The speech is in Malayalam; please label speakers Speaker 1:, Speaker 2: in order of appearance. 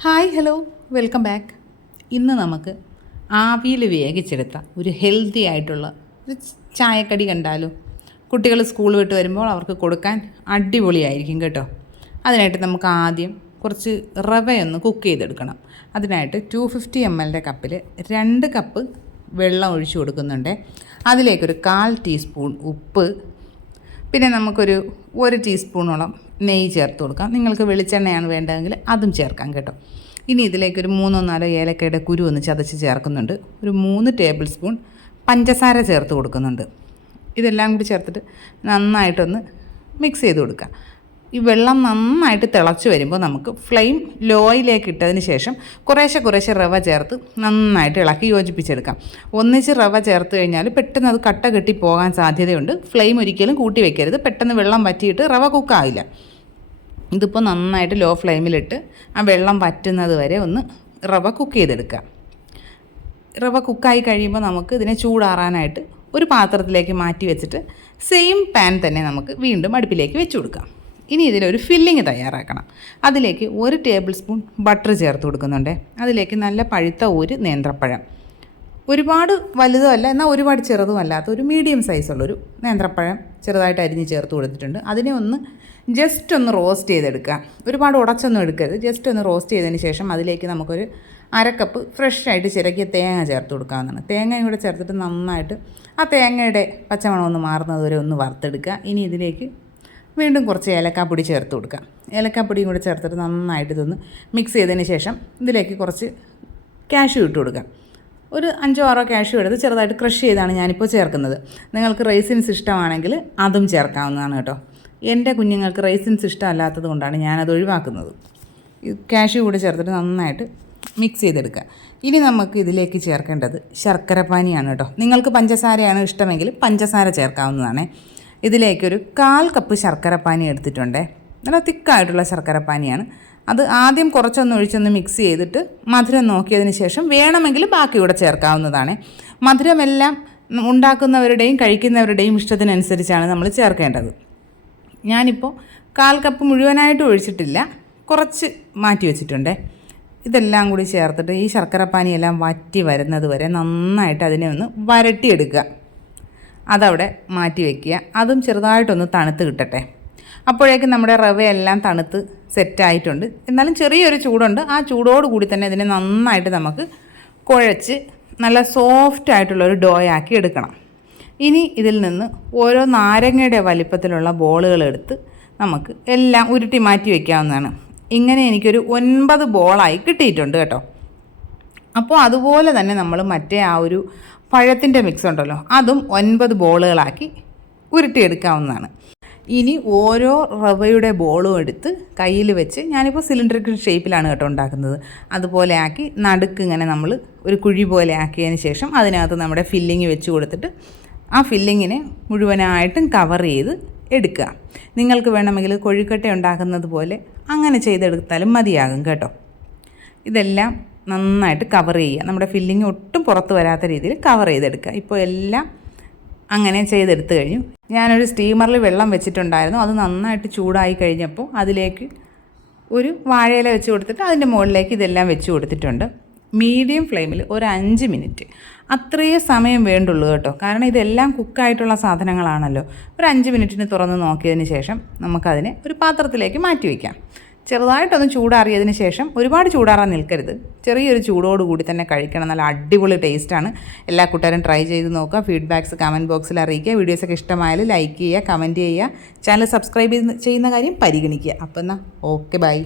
Speaker 1: Hi hello. Welcome back. ഇന്ന് നമുക്ക് ആവിയിൽ വേവിച്ചെടുത്ത ഒരു ഹെൽത്തി ആയിട്ടുള്ള ഒരു ചായക്കടി കണ്ടാലോ? കുട്ടികൾ സ്കൂൾ വിട്ട് വരുമ്പോൾ അവർക്ക് കൊടുക്കാൻ അടിപൊളിയായിരിക്കും കേട്ടോ. അതിനായിട്ട് നമുക്ക് ആദ്യം കുറച്ച് റവയൊന്ന് കുക്ക് ചെയ്തെടുക്കണം. അതിനായിട്ട് ടു ഫിഫ്റ്റി എം എല്ലിന്റെ കപ്പിൽ രണ്ട് കപ്പ് വെള്ളം ഒഴിച്ചു കൊടുക്കുന്നുണ്ട്. അതിലേക്കൊരു കാൽ ടീസ്പൂൺ ഉപ്പ് പിന്നെ നമുക്കൊരു ഒരു ടീസ്പൂണോളം നെയ്യ് ചേർത്ത് കൊടുക്കാം. നിങ്ങൾക്ക് വെളിച്ചെണ്ണയാണ് വേണ്ടതെങ്കിൽ അതും ചേർക്കാം കേട്ടോ. ഇനി ഇതിലേക്ക് ഒരു മൂന്നോ നാലോ ഏലക്കയുടെ കുരു ഒന്ന് ചതച്ച് ചേർക്കുന്നുണ്ട്. ഒരു മൂന്ന് ടേബിൾ സ്പൂൺ പഞ്ചസാര ചേർത്ത് കൊടുക്കുന്നുണ്ട്. ഇതെല്ലാം കൂടി ചേർത്തിട്ട് നന്നായിട്ടൊന്ന് മിക്സ് ചെയ്ത് കൊടുക്കുക ഈ വെള്ളം നന്നായിട്ട് തിളച്ച് വരുമ്പോൾ നമുക്ക് ഫ്ലെയിം ലോയിലേക്ക് ഇട്ടതിന് ശേഷം കുറേശ്ശെ കുറേശ്ശെ റവ ചേർത്ത് നന്നായിട്ട് ഇളക്കി യോജിപ്പിച്ചെടുക്കാം. ഒന്നിച്ച് റവ ചേർത്ത് കഴിഞ്ഞാൽ പെട്ടെന്ന് അത് കട്ട കെട്ടി പോകാൻ സാധ്യതയുണ്ട്. ഫ്ലെയിം ഒരിക്കലും കൂട്ടി വെക്കരുത്. പെട്ടെന്ന് വെള്ളം വറ്റിയിട്ട് റവ കുക്കാവില്ല ഇതിപ്പോൾ നന്നായിട്ട് ലോ ഫ്ലെയിമിലിട്ട് ആ വെള്ളം വറ്റുന്നത് വരെ ഒന്ന് റവ കുക്ക് ചെയ്തെടുക്കുക റവ കുക്കായി കഴിയുമ്പോൾ നമുക്ക് ഇതിനെ ചൂടാറാനായിട്ട് ഒരു പാത്രത്തിലേക്ക് മാറ്റി വെച്ചിട്ട് സെയിം പാൻ തന്നെ നമുക്ക് വീണ്ടും അടുപ്പിലേക്ക് വെച്ചു കൊടുക്കാം. ഇനി ഇതിലൊരു ഫില്ലിങ് തയ്യാറാക്കണം. അതിലേക്ക് ഒരു ടേബിൾ സ്പൂൺ ബട്ടർ ചേർത്ത് കൊടുക്കുന്നുണ്ട്. അതിലേക്ക് നല്ല പഴുത്ത ഒരു നേന്ത്രപ്പഴം. ഒരുപാട് വലുതും അല്ല എന്നാൽ ഒരുപാട് ചെറുതും അല്ലാത്ത ഒരു മീഡിയം സൈസുള്ളൊരു നേന്ത്രപ്പഴം ചെറുതായിട്ട് അരിഞ്ഞ് ചേർത്ത് കൊടുത്തിട്ടുണ്ട്. അതിനെ ഒന്ന് ജസ്റ്റ് ഒന്ന് റോസ്റ്റ് ചെയ്തെടുക്കുക. ഒരുപാട് ഉടച്ചൊന്നും എടുക്കരുത്. ജസ്റ്റ് ഒന്ന് റോസ്റ്റ് ചെയ്തതിന് ശേഷം അതിലേക്ക് നമുക്കൊരു അരക്കപ്പ് ഫ്രഷ് ആയിട്ട് ചിരക്കിയ തേങ്ങ ചേർത്ത് കൊടുക്കാവുന്നതാണ്. തേങ്ങയും കൂടെ ചേർത്തിട്ട് നന്നായിട്ട് ആ തേങ്ങയുടെ പച്ചമണം ഒന്ന് മാറുന്നത് ഒന്ന് വറുത്തെടുക്കുക. ഇനി ഇതിലേക്ക് വീണ്ടും കുറച്ച് ഏലക്കാപ്പൊടി ചേർത്ത് കൊടുക്കുക. ഏലക്കാപ്പൊടിയും കൂടെ ചേർത്തിട്ട് നന്നായിട്ട് ഇതൊന്ന് മിക്സ് ചെയ്തതിന് ശേഷം ഇതിലേക്ക് കുറച്ച് കാഷ്യൂ ഇട്ട് കൊടുക്കുക. ഒരു അഞ്ചോ ആറോ കാഷ്യൂ എടുത്ത് ചെറുതായിട്ട് ക്രഷ് ചെയ്താണ് ഞാനിപ്പോൾ ചേർക്കുന്നത്. നിങ്ങൾക്ക് റൈസിൻസ് ഇഷ്ടമാണെങ്കിൽ അതും ചേർക്കാവുന്നതാണ് കേട്ടോ. എന്റെ കുഞ്ഞുങ്ങൾക്ക് റൈസിൻസ് ഇഷ്ടമല്ലാത്തത് കൊണ്ടാണ് ഞാനത് ഒഴിവാക്കുന്നത്. കാഷ്യൂ കൂടി ചേർത്തിട്ട് നന്നായിട്ട് മിക്സ് ചെയ്തെടുക്കുക. ഇനി നമുക്ക് ഇതിലേക്ക് ചേർക്കേണ്ടത് ശർക്കര പാനിയാണ് കേട്ടോ. നിങ്ങൾക്ക് പഞ്ചസാരയാണ് ഇഷ്ടമെങ്കിൽ പഞ്ചസാര ചേർക്കാവുന്നതാണ്. ഇതിലേക്കൊരു കാൽ കപ്പ് ശർക്കര പാനി എടുത്തിട്ടുണ്ട്. നല്ല തിക്കായിട്ടുള്ള ശർക്കര പാനിയാണ്. അത് ആദ്യം കുറച്ചൊന്ന് ഒഴിച്ചൊന്ന് മിക്സ് ചെയ്തിട്ട് മധുരം നോക്കിയതിന് ശേഷം വേണമെങ്കിൽ ബാക്കി കൂടെ ചേർക്കാവുന്നതാണ്. മധുരമെല്ലാം ഉണ്ടാക്കുന്നവരുടെയും കഴിക്കുന്നവരുടെയും ഇഷ്ടത്തിനനുസരിച്ചാണ് നമ്മൾ ചേർക്കേണ്ടത്. ഞാനിപ്പോൾ കാൽ കപ്പ് മുഴുവനായിട്ട് ഒഴിച്ചിട്ടില്ല. കുറച്ച് മാറ്റി വെച്ചിട്ടുണ്ട്. ഇതെല്ലാം കൂടി ചേർത്തിട്ട് ഈ ശർക്കരപ്പാനിയെല്ലാം വറ്റി വരുന്നത് വരെ നന്നായിട്ട് അതിനെ ഒന്ന് വരട്ടിയെടുക്കുക. അതവിടെ മാറ്റി വയ്ക്കുക അതും ചെറുതായിട്ടൊന്ന് തണുത്ത് കിട്ടട്ടെ. അപ്പോഴേക്കും നമ്മുടെ റവയെല്ലാം തണുത്ത് സെറ്റായിട്ടുണ്ട്. എന്നാലും ചെറിയൊരു ചൂടുണ്ട്. ആ ചൂടോട് കൂടി തന്നെ ഇതിനെ നന്നായിട്ട് നമുക്ക് കുഴച്ച് നല്ല സോഫ്റ്റ് ആയിട്ടുള്ള ഒരു ഡോ ആക്കി എടുക്കണം. ഇനി ഇതിൽ നിന്ന് ഓരോ നാരങ്ങയുടെ വലിപ്പത്തിലുള്ള ബോളുകൾ എടുത്ത് നമുക്ക് എല്ലാം ഉരുട്ടി മാറ്റി വയ്ക്കാവുന്നതാണ് ഇങ്ങനെ എനിക്കൊരു ഒൻപത് ബോളായി കിട്ടിയിട്ടുണ്ട് കേട്ടോ. അപ്പോൾ അതുപോലെ തന്നെ നമ്മൾ മറ്റേ ആ ഒരു പഴത്തിന്റെ മിക്സ് ഉണ്ടല്ലോ അതും ഒൻപത് ബോളുകളാക്കി ഉരുട്ടിയെടുക്കാവുന്നതാണ്. ഇനി ഓരോ റവയുടെ ബോളും എടുത്ത് കയ്യിൽ വെച്ച് ഞാനിപ്പോൾ സിലിണ്ടറിക്കൽ ഷേപ്പിലാണ് കേട്ടോ ഉണ്ടാക്കുന്നത്. അതുപോലെ ആക്കി നടുക്ക് ഇങ്ങനെ നമ്മൾ ഒരു കുഴി പോലെ ആക്കിയതിന് ശേഷം അതിനകത്ത് നമ്മുടെ ഫില്ലിങ് വെച്ച് കൊടുത്തിട്ട് ആ ഫില്ലിങ്ങിനെ മുഴുവനായിട്ടും കവർ ചെയ്ത് എടുക്കുക. നിങ്ങൾക്ക് വേണമെങ്കിൽ കൊഴുക്കട്ട ഉണ്ടാക്കുന്നത് പോലെ അങ്ങനെ ചെയ്തെടുത്താലും മതിയാകും കേട്ടോ. ഇതെല്ലാം നന്നായിട്ട് കവർ ചെയ്യുക. നമ്മുടെ ഫില്ലിങ് ഒട്ടും പുറത്ത് വരാത്ത രീതിയിൽ കവർ ചെയ്തെടുക്കുക. ഇപ്പോൾ എല്ലാം അങ്ങനെ ചെയ്തെടുത്തു കഴിഞ്ഞു. ഞാനൊരു സ്റ്റീമറിൽ വെള്ളം വെച്ചിട്ടുണ്ടായിരുന്നു. അത് നന്നായിട്ട് ചൂടായി കഴിഞ്ഞപ്പോൾ അതിലേക്ക് ഒരു വാഴയില വെച്ച് കൊടുത്തിട്ട് അതിന്റെ മുകളിലേക്ക് ഇതെല്ലാം വെച്ച് കൊടുത്തിട്ടുണ്ട്. മീഡിയം ഫ്ലെയിമിൽ ഒരു അഞ്ച് മിനിറ്റ്. അത്രയേ സമയം വേണ്ടുള്ളൂ കേട്ടോ. കാരണം ഇതെല്ലാം കുക്കായിട്ടുള്ള സാധനങ്ങളാണല്ലോ. ഒരു അഞ്ച് മിനിറ്റിന് തുറന്ന് നോക്കിയതിന് ശേഷം നമുക്കതിനെ ഒരു പാത്രത്തിലേക്ക് മാറ്റി വയ്ക്കാം. ചെറുതായിട്ടൊന്ന് ചൂടാറിയതിന് ശേഷം ഒരുപാട് ചൂടാറാൻ നിൽക്കരുത്. ചെറിയൊരു ചൂടോട് കൂടി തന്നെ കഴിക്കണം. നല്ല അടിപൊളി ടേസ്റ്റാണ്. എല്ലാ കൂട്ടുകാരും ട്രൈ ചെയ്ത് നോക്കുക. ഫീഡ്ബാക്ക്സ് കമന്റ് ബോക്സിൽ അറിയിക്കുക. വീഡിയോസൊക്കെ ഇഷ്ടമായാൽ ലൈക്ക് ചെയ്യുക കമന്റ് ചെയ്യുക. ചാനൽ സബ്സ്ക്രൈബ് ചെയ്യുന്ന കാര്യം പരിഗണിക്കുക. അപ്പം എന്നാൽ ഓക്കെ ബൈ.